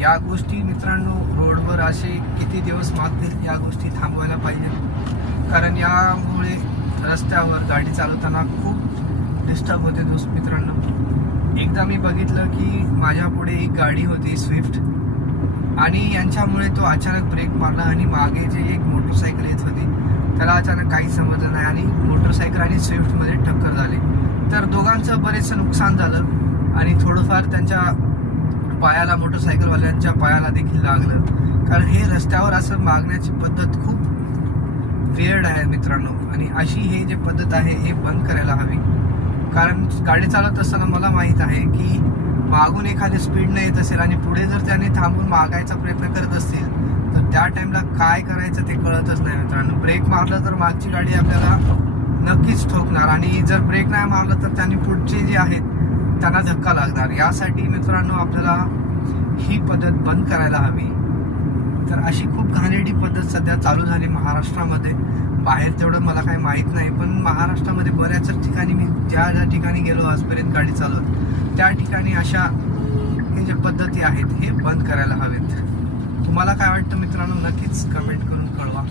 या गोष्टी मित्रांनो रोडवर असे किती दिवस मागतील या गोष्टी थांबवायला पाहिजे. कारण यामुळे रस्त्यावर गाडी चालवताना खूप डिस्टर्ब होते दोस्त मित्रांनो. एकदा मी बघितलं की माझ्या पुढे एक गाडी होती स्विफ्ट आणि यांच्यामुळे तो अचानक ब्रेक मारला आणि मागे जे एक मोटरसायकल येत होती त्याला अचानक काही समजलं नाही आणि मोटरसायकल आणि स्विफ्टमध्ये टक्कर झाली. तर दोघांचं बरेचसं नुकसान झालं आणि थोडंफार त्यांच्या पायाला मोटरसायकलवाल्यांच्या पायाला देखील लागलं. कारण हे रस्त्यावर असं मागण्याची पद्धत खूप वेअर्ड आहे मित्रांनो. आणि अशी हे जे पद्धत आहे हे बंद करायला हवी. कारण गाडी चालवत असताना मला माहीत आहे की मागून एखादी स्पीडनं येत असेल आणि पुढे जर त्याने थांबून मागायचा प्रयत्न करत असतील तर त्या टाईमला काय करायचं ते कळतच नाही मित्रांनो. ब्रेक मारलं तर मागची गाडी आपल्याला नक्कीच ठोकणार. आणि जर ब्रेक नाही मारलं तर त्यांनी पुढचे जे आहेत त्यांना धक्का लागणार. यासाठी मित्रांनो आपल्याला ही पद्धत बंद करायला हवी. तर अशी खूप घाणेरडी पद्धत सध्या चालू झाली महाराष्ट्रामध्ये. बाहेर तेवढं मला काही माहीत नाही पण महाराष्ट्रामध्ये बऱ्याच ठिकाणी मी ज्या ज्या ठिकाणी गेलो आजपर्यंत गाडी चालवत त्या ठिकाणी अशा जे पद्धती आहेत हे बंद करायला हवेत. तुम्हाला काय वाटतं मित्रांनो? नक्कीच कमेंट करून कळवा.